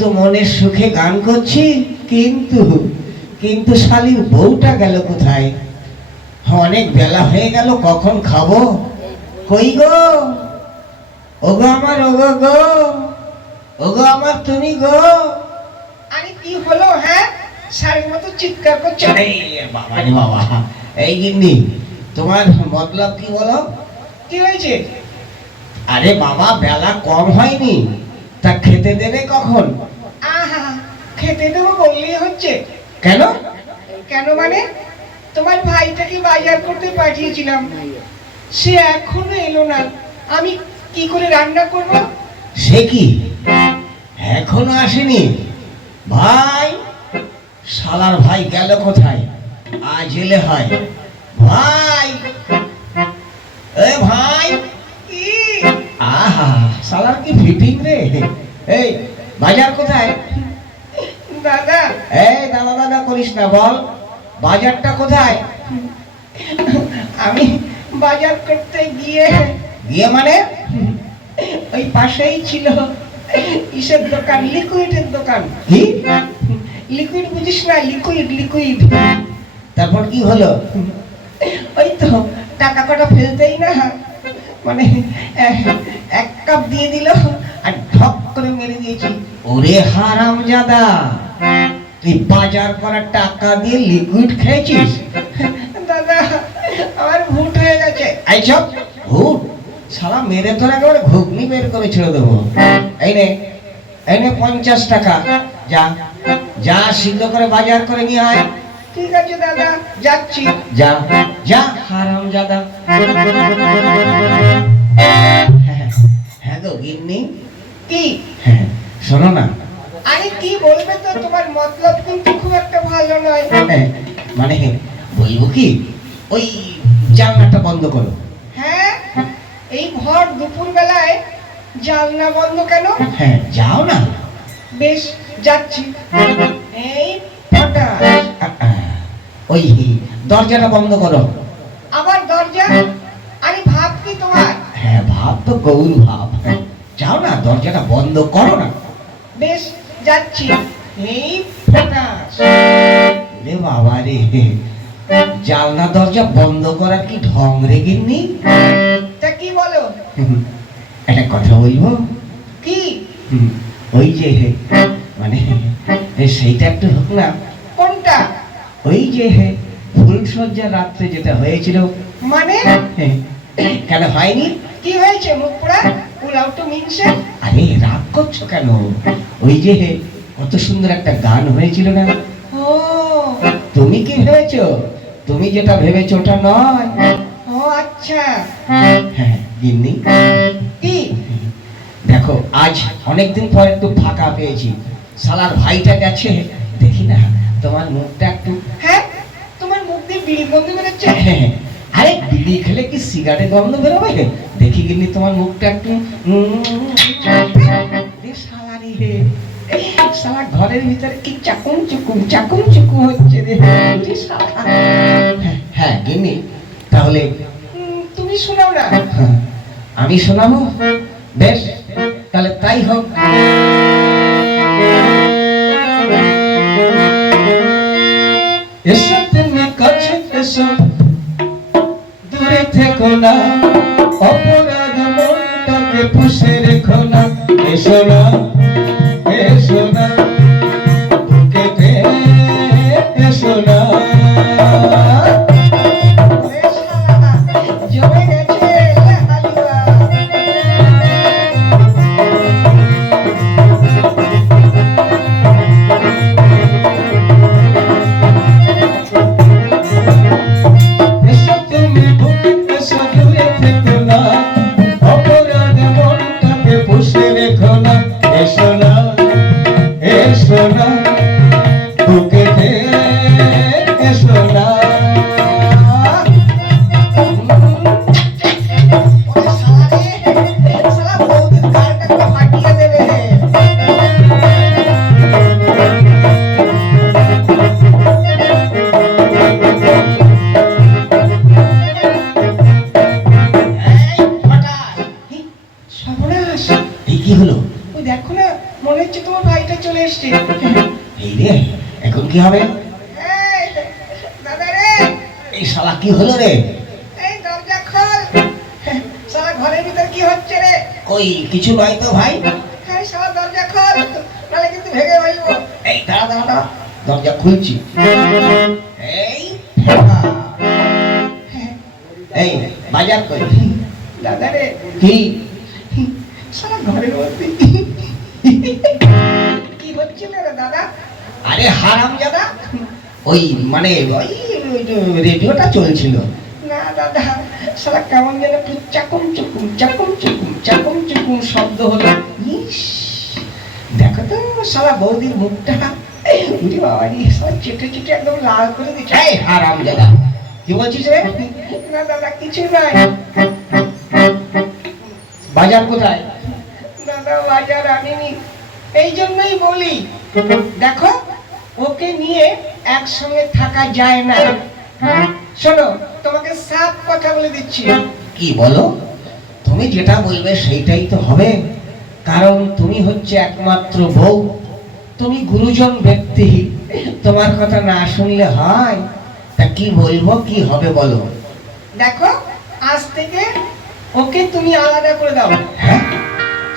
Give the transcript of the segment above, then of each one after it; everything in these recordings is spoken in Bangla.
তো মনের সুখে গান করছি কিন্তু কিন্তু শালির বউটা গেল কোথায়? অনেক বেলা হয়ে গেল কখন খাব? কই গো? ওগো আমার ওগো গো? ওগো আমার তুমি গো? আরে কি হলো হ্যাঁ? সারের মতো চিৎকার করছ। এই বাবা রে বাবা এই গিন্নি তোমার মতলব কি বলো? কি হয়েছে? আরে বাবা বেলা কম হয়নি। তা খেতে দেবে কখন? খেতে দেবো বললেই হচ্ছে। কেন? কেন মানে? তোমার ভাইটাকে বাজার করতে পাঠিয়েছিলাম। সে এখনও এলো না। আমি কি করে রান্না করব? সে কি? এখনও আসেনি। ভাই শালার ভাই গেল কোথায়? আজ এলে হয়। ভাই এ ভাই। কি? আহা শালার কি ফিটিং রে? এই বাজার কোথায়? দাদা। এই দাদা দাদা করিস না বল। বাজারটা কোথায়? আমি বাজার করতে গিয়ে গিয়ে মানে? ওই পাশেই ছিল ইসের দোকান লিকুইডের দোকান। কি? লিকুইড বুঝিস না লিকুইড লিকুইড তারপর কি হলো? ওই তো টাকা কটা ফেলতেই না মানে এক- কাপ দিয়ে দিল আর ঠক করে মেরে দিয়েছি। ওরে হারাম জাদা তুই বাজার করার টাকা দিয়ে লিকুইড খেয়েছিস? দাদা আমার ভুট হয়ে গেছে। ভূত? সারা মেরে তোর একেবারে ঘুগনি বের করে ছেড়ে দেবো। এই নে এই নে পঞ্চাশ টাকা। যা যা সিদ্ধ করে বাজার করে নিয়ে আয়। ঠিক আছে দাদা যাচ্ছি। যা যা। হারাম জাদা। হ্যাঁ গো গিন্নি। কি? হ্যাঁ শোনো না। আরে কি বলবে তো তোমার মতলব কিন্তু খুব একটা ভালো নয়। হ্যাঁ, মানে বলব কি? ওই জানলাটা বন্ধ করো। হ্যাঁ? এই ভর দুপুর বেলায় জানলা বন্ধ কেন? হ্যাঁ যাও না। বেশ যাচ্ছি। এই ফটা। ওই দরজাটা বন্ধ করো। আবার দরজা? আরে ভাব কি তোমার? হ্যাঁ ভাব তো গৌর ভাব। যাও না দরজাটা বন্ধ করো না। বেশ যাচ্ছি। এই রে বাবা রে। জানলা দরজা বন্ধ করার কি ঢং রে গিন্নি? তা কি বলো? একটা কথা বলব? কি? ওই যে মানে সেইটা একটু হোক না। কোনটা? ওই যে ফুলসজ্জা রাত্রে যেটা হয়েছিল। মানে? হ্যাঁ, কেন হয়নি? কি হয়েছে মুখ পোড়া উলাও তো আরে রাগ করছ কেন? ওই যে কত সুন্দর একটা গান হয়েছিল না? ও। তুমি কি ভেবেছো? তুমি যেটা ভেবেছো ওটা নয়। ও আচ্ছা। হ্যাঁ গিন্নি। কি? দেখো আজ অনেকদিন পর একটু ফাঁকা পেয়েছি। শালার ভাইটা গেছে। দেখি না তোমার মুখটা একটু হ্যাঁ তোমার মুখ দিয়ে বিড়ি বন্ধ বেরোচ্ছে? হ্যাঁ, আরে বিড়ি খেলে কি সিগারেট গন্ধ বেরোবে? দেখি গিন্নি তোমার মুখটা একটু উম, এ শালা রে, এই শালা ঘরের ভিতরে কি চাকুম চুকুম চাকুম চুকুম হচ্ছে রে। হ্যাঁ, হ্যাঁ তাহলে তুমি শোনাও না। হ্যাঁ, আমি শোনাবো? বেশ তাহলে তাই হোক। এসো তুমি কাছে এসো। দূরে থেকো না। অপরাধ মনটাকে পুষে রেখো না। এসো না। ভাইটা চলে এসছে। এই রে এখন কি হবে? এই, দাদা রে। এই শালা কি হলো রে? এই দরজা খোল। সারা ঘরের ভিতর কি হচ্ছে রে? ওই কিছু নয় তো ভাই? সারা দরজা খোল। নাহলে কিন্তু ভেঙে এই দাঁড়া দাঁড়া দাঁড়া। দরজা খুলছি। এই এই বাজার করি দাদা রে। কি? সারা ঘরের মধ্যে। রে দাদা। আরে হারাম জাদা। ওই মানে ওই রেডিওটা চলছিল। না দাদা সারা কেমন যেন একটু চাকুম চুকুম চাকুম চুকুম চাকুম চুকুম শব্দ হলো। ইস, দেখো তো সারা বৌদির মুখটা। উরি বাবা সব চেটে চেটে একদম লাল করে দিচ্ছে। এই হারাম জাদা। কি বলছিস রে? না দাদা কিছু নাই। বাজার কোথায়? দাদা বাজার আনিনি। এই জন্যই বলি দেখো ওকে নিয়ে একসঙ্গে থাকা যায় না। শোনো তোমাকে সাফ কথা বলে দিচ্ছি। কি বলো? তুমি যেটা বলবে সেইটাই তো হবে। কারণ তুমি হচ্ছে একমাত্র বউ। তুমি গুরুজন ব্যক্তি। তোমার কথা না শুনলে হয়। তা কি বলব কি হবে বলো? দেখো আজ থেকে ওকে তুমি আলাদা করে দাও। হ্যাঁ?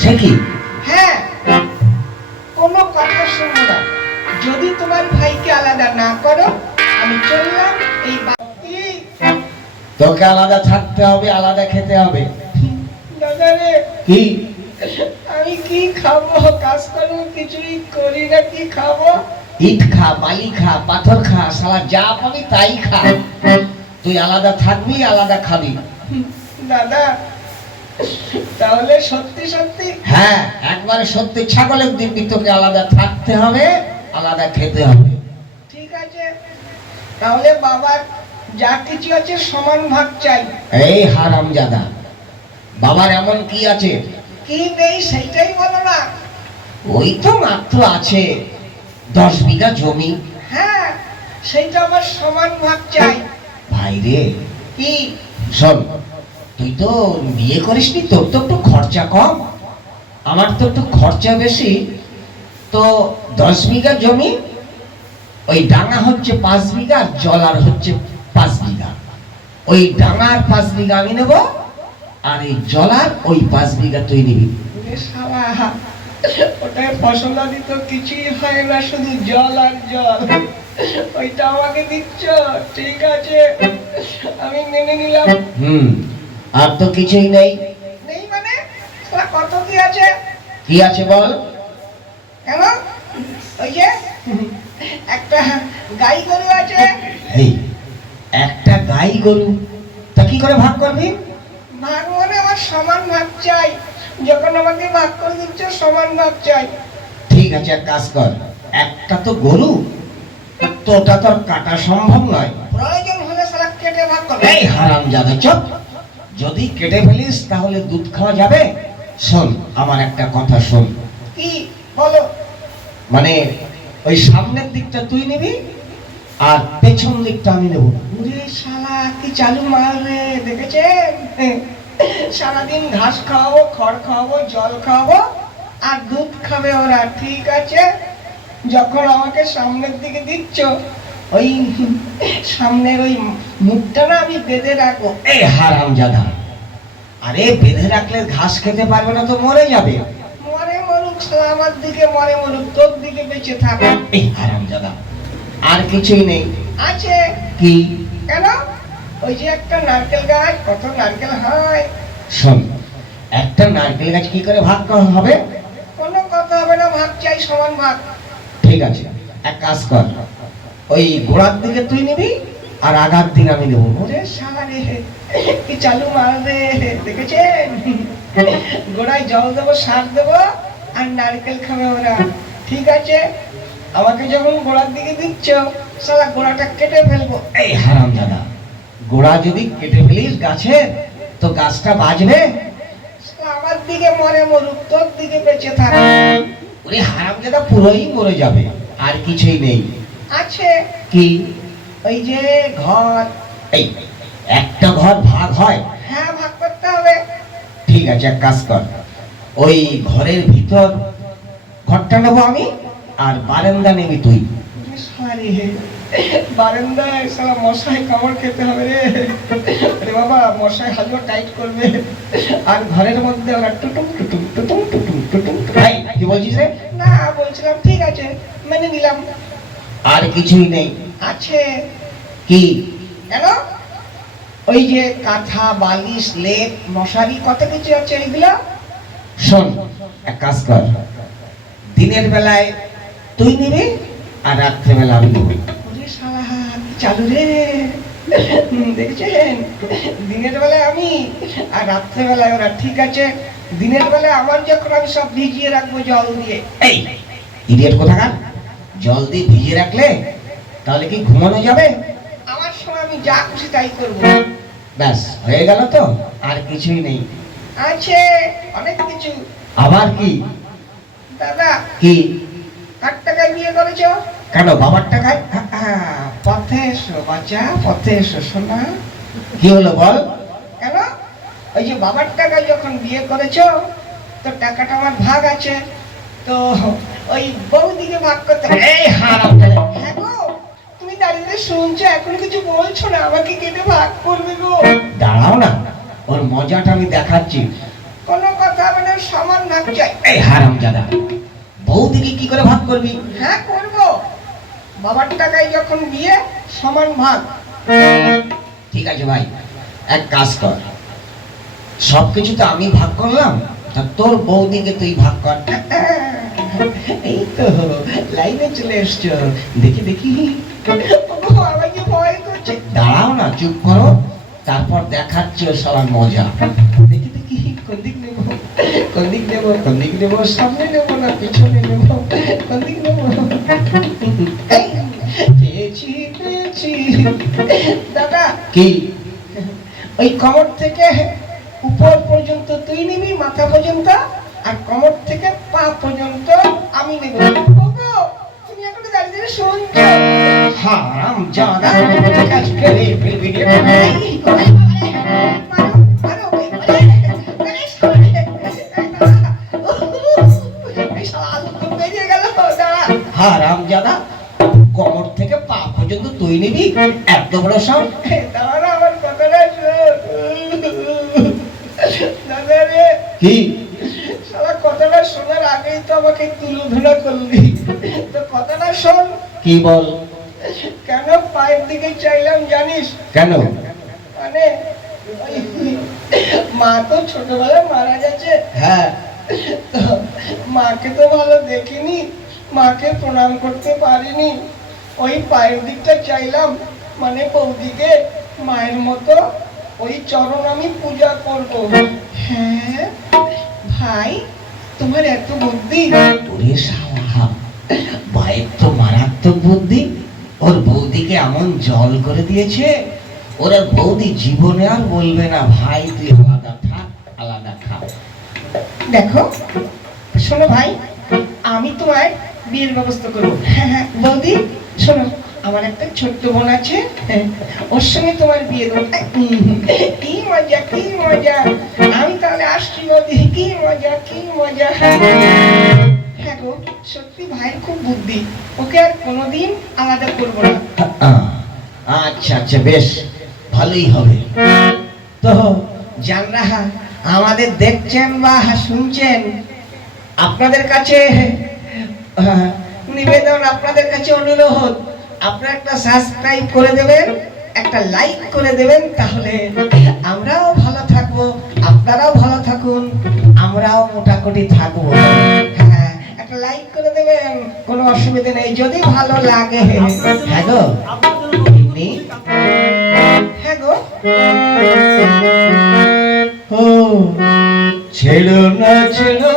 সে কি? হ্যাঁ। যদি তোমার ভাইকে আলাদা না করো আমি চললাম এই তোকে আলাদা থাকতে হবে আলাদা খেতে হবে। কি? আমি কি খাব? কাজ করব কিছুই করি না কি খাব? ইট খা বালি খা পাথর খা যা পাবি তাই খা। তুই আলাদা থাকবি আলাদা খাবি। দাদা তাহলে সত্যি সত্যি হ্যাঁ একবারে সত্যি ছাগলের দিব্যি তোকে আলাদা থাকতে হবে। আলাদা খেতে হবে। ঠিক আছে। তাহলে বাবার যা কিছু আছে সমান ভাগ চাই। এই হারাম জাদা। বাবার এমন কি আছে? কি নেই সেইটাই বলো না। ওই তো মাত্র আছে। দশ বিঘা জমি। হ্যাঁ সেইটা আমার সমান ভাগ চাই। ভাই রে কি? শোন তুই তো বিয়ে করিসনি তোর তো একটু খরচা কম। আমার তো একটু খরচা বেশি। তো দশ বিঘা জমি ওই ডাঙা হচ্ছে পাঁচ বিঘা আর জলার হচ্ছে পাঁচ বিঘা। ওই ডাঙার পাঁচ বিঘা আমি নেব আর এই জলার ওই পাঁচ বিঘা তুই নিবি। ওটায় ফসলাদি তো কিছুই হয় না শুধু জল আর জল। ওইটা আমাকে দিচ্ছ ঠিক আছে। আমি মেনে নিলাম। হুম আর তো কিছুই নেই। নেই মানে? কত কি আছে? কি আছে বল? ওই যে একটা গাই গরু আছে। এই একটা গাই গরু তা কি করে ভাগ করবি? ভাগ মানে আমার সমান ভাগ চাই। যখন আমাকে ভাগ করে দিচ্ছ সমান ভাগ চাই। ঠিক আছে এক কাজ কর। একটা তো গরু তো ওটা তো আর কাটা সম্ভব নয়। প্রয়োজন হলে সারা কেটে ভাগ করবে এই হারাম জাদা চপ। যদি কেটে ফেলিস তাহলে দুধ খাওয়া যাবে? শোন আমার একটা কথা শোন। কি? বলো। মানে ওই সামনের দিকটা তুই নিবি আর পেছন দিকটা আমি নেব ওরে শালা, কি চালু মাল রে, দেখেছেন? সারাদিন ঘাস খাওয়াবো, খড় খাওয়াবো, জল খাওয়াবো, আর দুধ খাবে ওরা, ঠিক আছে? যখন আমাকে সামনের দিকে দিচ্ছ, ওই সামনের ওই মুখটা না আমি বেঁধে রাখব। এই হারাম জাদা আরে বেঁধে রাখলে ঘাস খেতে পারবে না তো মরে যাবে। মরে আমার দিকে মরে মরুক তোর দিকে বেঁচে থাক। এই হারাম জাদা আর কিছুই নেই। আছে। কি? কেন? ওই যে একটা নারকেল গাছ কত নারকেল হয়। শোন একটা নারকেল গাছ কি করে ভাগ করা হবে? কোনো কথা হবে না ভাগ চাই সমান ভাগ। ঠিক আছে এক কাজ কর। ওই গোড়ার দিকে তুই নিবি আর আগার দিন আমি নেব ওরে শালা রে কি চালু রে দেখেছেন? গোড়ায় জল দেবো সার দেবো আর নারকেল খাবে ওরা ঠিক আছে? আমাকে যখন গোড়ার দিকে দিচ্ছ, শালা গোড়াটা কেটে ফেলব। এই হারাম দাদা গোড়া যদি কেটে ফেলিস গাছে, তো গাছটা শালা আমার দিকে মরে মরুক, তোর দিকে বেঁচে থাকে। ওরে হারাম দাদা পুরোই মরে যাবে। আর কিছুই নেই। আছে। কি? ওই যে ঘর। এই, একটা ঘর ভাগ হয়। হ্যাঁ ভাগ করতে হবে। ঠিক আছে, এক কাজ কর। ওই ঘরের ভিতর ঘরটা নেব আমি আর বারান্দা নেবি তুই। সরি বারান্দায় সালা মশাই কামড় খেতে হবে রে। আরে বাবা মশাই হালুয়া টাইট করবে। আর ঘরের মধ্যে ওরা টুটুম টুটুম টুটুম টুটুম টুটুম টুটুম। ভাই কি বলছিস রে? না বলছিলাম ঠিক আছে মেনে নিলাম। আর কিছুই নেই। আছে। কি? কেন? ওই যে কাঁথা বালিশ লেপ মশারি কত কিছু আছে এইগুলো শোন এক কাজ কর। দিনের বেলায় তুই নিবি আর রাত্রেবেলা আমি নেব। চালু রে। দেখছেন? দিনের বেলায় আমি আর রাত্রে বেলায় ওরা ঠিক আছে। দিনের বেলায় আমার যখন আমি সব ভিজিয়ে রাখব জল দিয়ে। এই ইডিয়েট কোথাকার? জল দিয়ে ভিজিয়ে রাখলে তাহলে কি ঘুমানো যাবে? আমার সময় আমি যা খুশি তাই করব। ব্যাস হয়ে গেল তো আর কিছুই নেই। আছে অনেক কিছু। আবার কি? দাদা কি? কার টাকায় বিয়ে করেছ? কেন বাবার টাকায়? পথে এসো বাচ্চা পথে এসো সোনা। কি হলো বল? কেন? ওই যে বাবার টাকায় যখন বিয়ে করেছ তো টাকাটা আমার ভাগ আছে। তো ওই বৌদিকে ভাগ করতে হবে। এই হারাম হ্যাঁ গো তুমি দাঁড়িয়ে শুনছো এখন কিছু বলছো না আমাকে কেটে ভাগ করবে গো? দাঁড়াও না। ওর মজাটা আমি দেখাচ্ছি। কোনো কথা হবে না সমান ভাগ চাই এই হারাম বৌদিকে কি করে ভাগ করবি? হ্যাঁ করব। বাবার টাকায় যখন বিয়ে সমান ভাগ। ঠিক আছে ভাই এক কাজ কর। সব কিছু তো আমি ভাগ করলাম তা তোর বৌদিকে তুই ভাগ কর। এই তো লাইনে চলে এসছো। দেখি দেখি। ওগো, ভয় করছে। দাঁড়াও না চুপ করো। তারপর দেখাচ্ছি সবার মজা। দেখি দেখি কোন দিক নেব? কোন দিক নেব কোন দিক নেব সামনে নেব না পিছনে নেব কোন দিক নেব পেয়েছি পেয়েছি। দাদা কি? ওই কমর থেকে উপর পর্যন্ত তুই নিবি মাথা পর্যন্ত আর কমর থেকে পা পর্যন্ত আমি নেব। তুমি এখন দাঁড়িয়ে শুনছো? হারাম জাদা কাজ করে ফেলবি সরে, হারাম জাদা কোমর থেকে পা পর্যন্ত তুই নিবি এত বড় সব দাঁড়া আমার কথাটা কি? শালা কথাটা শোনার আগেই তো আমাকে তুলোধনা করলি তো কথাটা শোন কি বল? দিকে চাইলাম জানিস? কেন? মানে মা তো ছোটবেলায় মারা গেছে। হ্যাঁ। মাকে তো ভালো দেখিনি মাকে প্রণাম করতে পারিনি। ওই পায়ের দিকটা চাইলাম মানে বৌদিকে মায়ের মতো ওই চরণ আমি পূজা করব। হ্যাঁ ভাই তোমার এত বুদ্ধি। ওরে শালা ভাইয়ের তো মারাত্মক বুদ্ধি ওর বৌদিকে এমন জল করে দিয়েছে, ওর বৌদি জীবনে আর বলবে না, ভাই, তুই আলাদা থাক আলাদা থাক দেখো, শোনো ভাই, আমি তোমার বিয়ের ব্যবস্থা করব। হ্যাঁ হ্যাঁ বৌদি, শোনো, আমার একটা ছোট্ট বোন আছে, ওর সঙ্গে তোমার বিয়ে দেবো। কি মজা কি মজা। আমি তাহলে আসছি বৌদি, কি মজা কি মজা। গো সত্যি ভাইয়ের খুব বুদ্ধি। ওকে আর কোনোদিন আলাদা করব না। আচ্ছা আচ্ছা বেশ। ভালোই হবে। তো জানরা আমাদের দেখছেন বা শুনছেন, আপনাদের কাছে নিবেদন, আপনাদের কাছে অনুরোধ, আপনারা একটা সাবস্ক্রাইব করে দেবেন, একটা লাইক করে দেবেন, তাহলে আমরাও ভালো থাকব, আপনারাও ভালো থাকুন, আমরাও মোটামুটি থাকব। লাইক করে দেবেন কোনো অসুবিধা নেই। যদি ভালো লাগে হ্যাঁ গো। হ্যাঁ গো। ও ছেড়ো না ছেড়ো